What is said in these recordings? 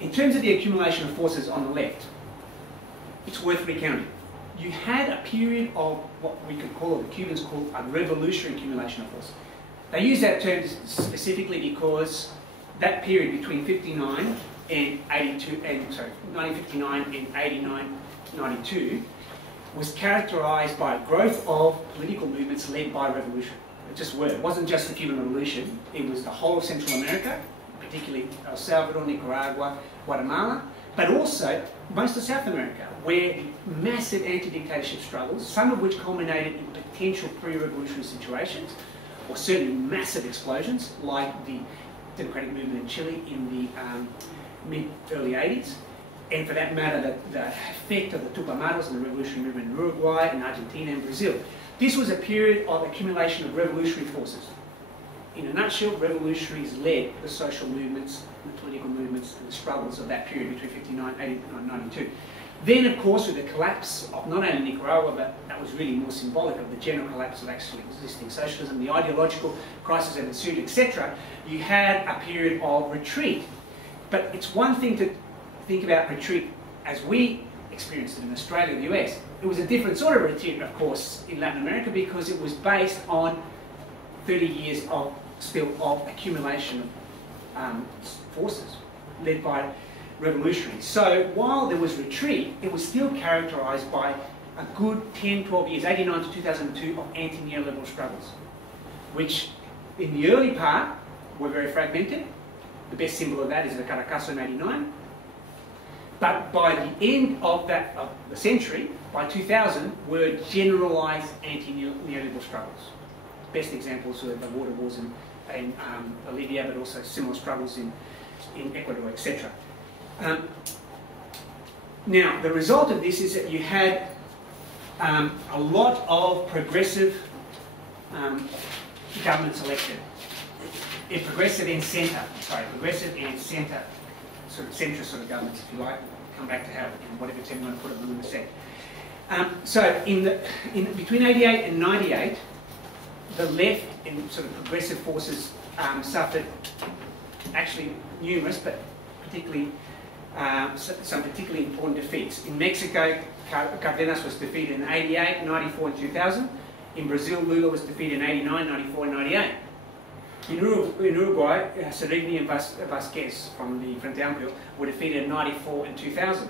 in terms of the accumulation of forces on the left, it's worth recounting. You had a period of what we could call, or the Cubans call, a revolutionary accumulation of force. They use that term specifically because that period between 59 and 82, and sorry, 1959 and 89, 92 was characterised by a growth of political movements led by revolution. It just were. It wasn't just the Cuban Revolution. It was the whole of Central America, particularly El Salvador, Nicaragua, Guatemala, but also most of South America, where massive anti-dictatorship struggles, some of which culminated in potential pre-revolutionary situations, or certainly massive explosions, like the democratic movement in Chile in the mid-early 80s, and for that matter, the effect of the Tupamaros and the revolutionary movement in Uruguay, and Argentina, and Brazil. This was a period of accumulation of revolutionary forces. In a nutshell, revolutionaries led the social movements, the political movements, and the struggles of that period between 59 and 92. Then, of course, with the collapse of not only Nicaragua, but that was really more symbolic of the general collapse of actually existing socialism, the ideological crisis that ensued, etc., you had a period of retreat. But it's one thing to think about retreat as we experienced it in Australia and the US. It was a different sort of retreat, of course, in Latin America, because it was based on 30 years of accumulation of forces led by revolutionaries. So while there was retreat, it was still characterised by a good 10, 12 years, 89 to 2002, of anti-neoliberal struggles, which in the early part were very fragmented. The best symbol of that is the Caracazo in 89. But by the end of the century, by 2000, were generalised anti-neoliberal struggles. Best examples were the water wars in Bolivia, but also similar struggles in Ecuador, etc. Now, the result of this is that you had a lot of progressive governments elected. Progressive and centre, sort of centrist sort of governments, if you like. Come back to how, whatever term you want to put it in a sec. So between 88 and 98, the left and sort of progressive forces suffered actually numerous, but particularly some particularly important defeats. In Mexico, Cardenas was defeated in 88, 94 and 2000. In Brazil, Lula was defeated in 89, 94 and 98. In Uruguay, Serigny and Vasquez from the Frente Amplio were defeated in 94 and 2000.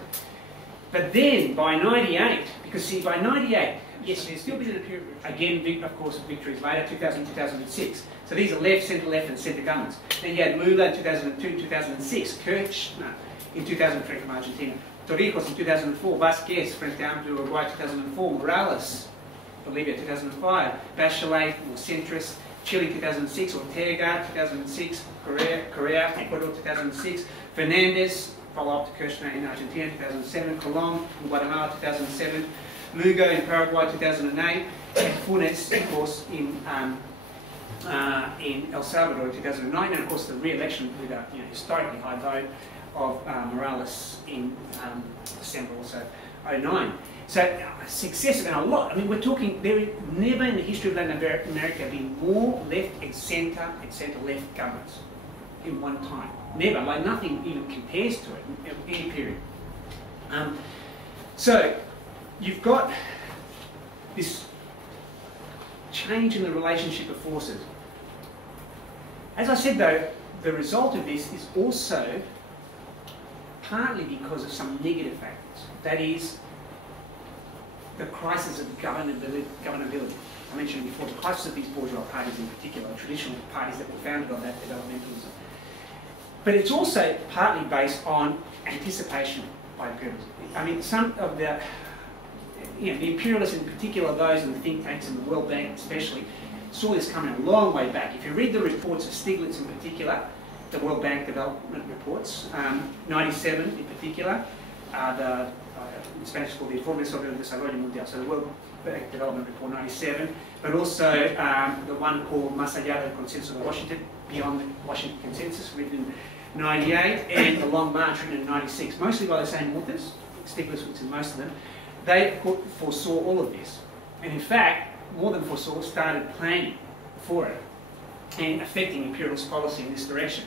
But then, by 98, because see, by 98, yes, there's still been a period, again, of course, victories later, 2000, 2006. So these are left, and centre governments. Then you had Lula in 2002, 2006, Kirchner in 2003 from Argentina, Torrijos in 2004, Vasquez, Frente Amplio, Uruguay 2004, Morales, Bolivia 2005, Bachelet, more centrist, Chile 2006, Ortega 2006, Correa, Ecuador 2006, Fernandez, follow-up to Kirchner in Argentina 2007, Colón in Guatemala 2007, Lugo in Paraguay 2008, and Funes, of course, in El Salvador in 2009, and of course the re-election with a historically high vote of Morales in December also 09. So successive, and a lot, I mean, we're talking, there is never in the history of Latin America been more left and centre-left governments in one time. Never, like nothing even compares to it in any period. So you've got this change in the relationship of forces. As I said though, the result of this is also partly because of some negative factors. That is, the crisis of governability. I mentioned before, the crisis of these bourgeois parties in particular, traditional parties that were founded on that developmentalism. But it's also partly based on anticipation by imperialism. I mean, some of the imperialists in particular, those in the think tanks and the World Bank especially, saw this coming a long way back. If you read the reports of Stiglitz in particular, the World Bank development reports, 97 in particular, in Spanish called the Informe sobre el Desarrollo Mundial, so the World Bank Development Report 97, but also the one called Más allá del Consenso de Washington, Beyond the Washington Consensus, written in 98, and The Long March, written in 96, mostly by the same authors. Stiglitz was in most of them. They foresaw all of this, and in fact, more than foresaw, started planning for it and affecting imperialist policy in this direction.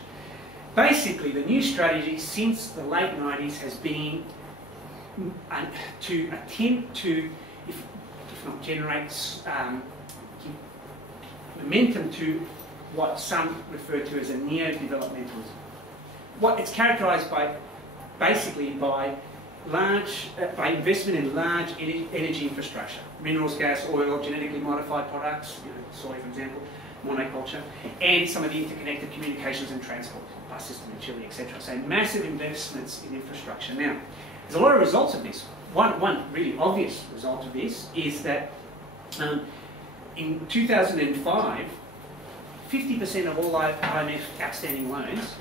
basically, the new strategy since the late 90s has been to attempt to, if not generate momentum to what some refer to as a neo-developmentalism. What it's characterised by, basically, by investment in large energy infrastructure, minerals, gas, oil, genetically modified products, soy, for example, monoculture, and some of the interconnected communications and transport, bus system in Chile, etc. So massive investments in infrastructure. Now, there's a lot of results of this. One really obvious result of this is that in 2005, 50% of all IMF outstanding loans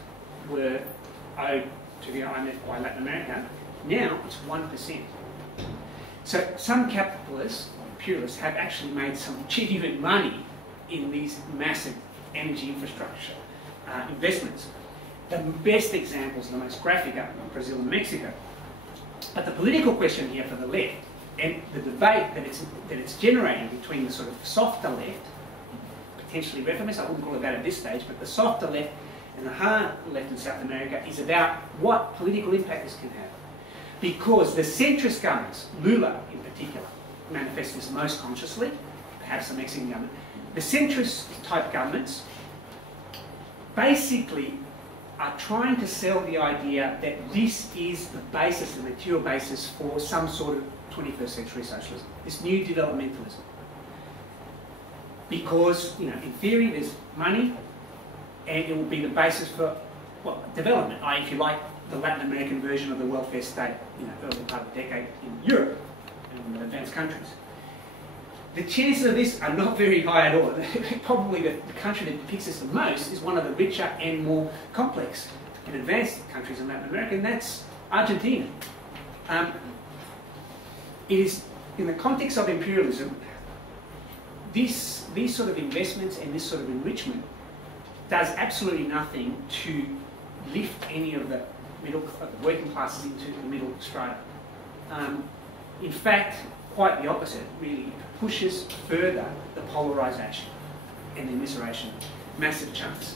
were owed to the IMF by Latin America. Now it's 1%. So some capitalists, purists, have actually made some genuine money in these massive energy infrastructure investments. The best examples, the most graphic, are Brazil and Mexico. But the political question here for the left, and the debate that it's generating between the sort of softer left, potentially reformist, I wouldn't call it that at this stage, but the softer left and the hard left in South America is about what political impact this can have. Because the centrist governments, Lula in particular, manifests this most consciously, perhaps the Mexican government. The centrist type governments basically are trying to sell the idea that this is the basis, the material basis for some sort of 21st century socialism, this new developmentalism. Because, in theory, there's money, and it will be the basis for, well, development, i.e., if you like, the Latin American version of the welfare state, early part of the decade in Europe and in advanced countries. The chances of this are not very high at all. Probably the country that depicts this the most is one of the richer and more complex and advanced countries in Latin America, and that's Argentina. It is, in the context of imperialism, these sort of investments and this sort of enrichment does absolutely nothing to lift any of the working classes into the middle strata. In fact, quite the opposite, really. It pushes further the polarisation and the immiseration of massive chunks.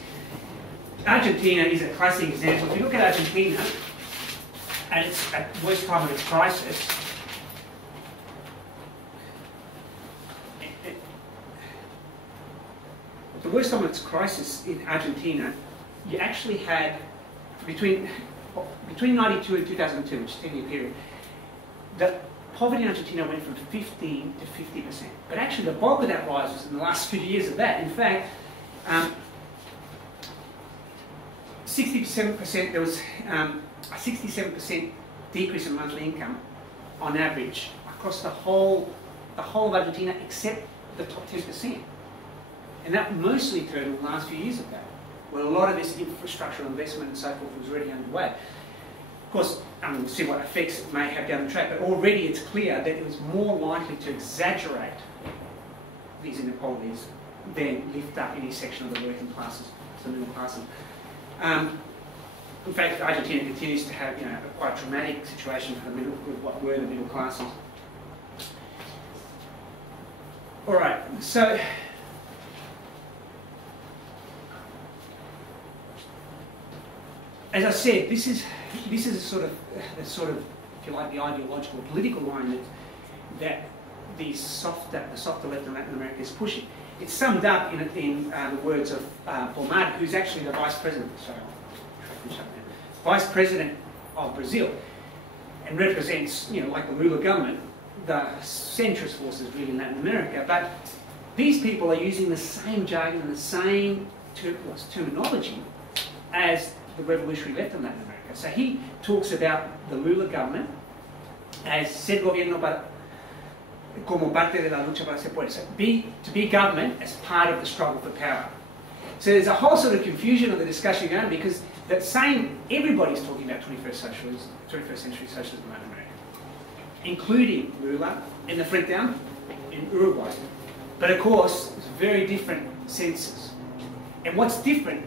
Argentina is a classic example. If you look at Argentina, at the worst time of its crisis, at the worst time of its crisis in Argentina, you actually had, between 92 and 2002, which is a 10-year period, the poverty in Argentina went from 15 to 50%. But actually the bulk of that rise was in the last few years of that. In fact, 67%, there was a 67% decrease in monthly income on average across the whole of Argentina except the top 10%. And that mostly occurred in the last few years of that, where a lot of this infrastructural investment and so forth was already underway. Of course, we'll see what effects it may have down the track, but already it's clear that it was more likely to exaggerate these inequalities than lift up any section of the working classes, the middle classes. In fact, Argentina continues to have a quite traumatic situation for the middle, with what were the middle classes. All right, so as I said, this is a sort of, if you like, the ideological political line that the softer left in Latin America is pushing. It's summed up in the words of Paul Martin, who's actually the vice president. Vice president of Brazil, and represents, like the Lula government, the centrist forces really in Latin America. But these people are using the same jargon and the same terminology as the revolutionary left in Latin America. So he talks about the Lula government as ser gobierno como parte de la lucha para ser poder. So to be government as part of the struggle for power. So there's a whole sort of confusion of the discussion going on, because everybody's talking about 21st century socialism in Latin America, including Lula and the Frente Amplio in Uruguay. But of course, it's very different senses. And what's different,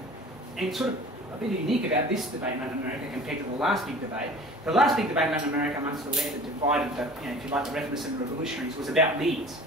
and sort of a bit unique about this debate in Latin America compared to the last big debate in Latin America amongst the left that divided the, if you like, the reformists and the revolutionaries, was about needs.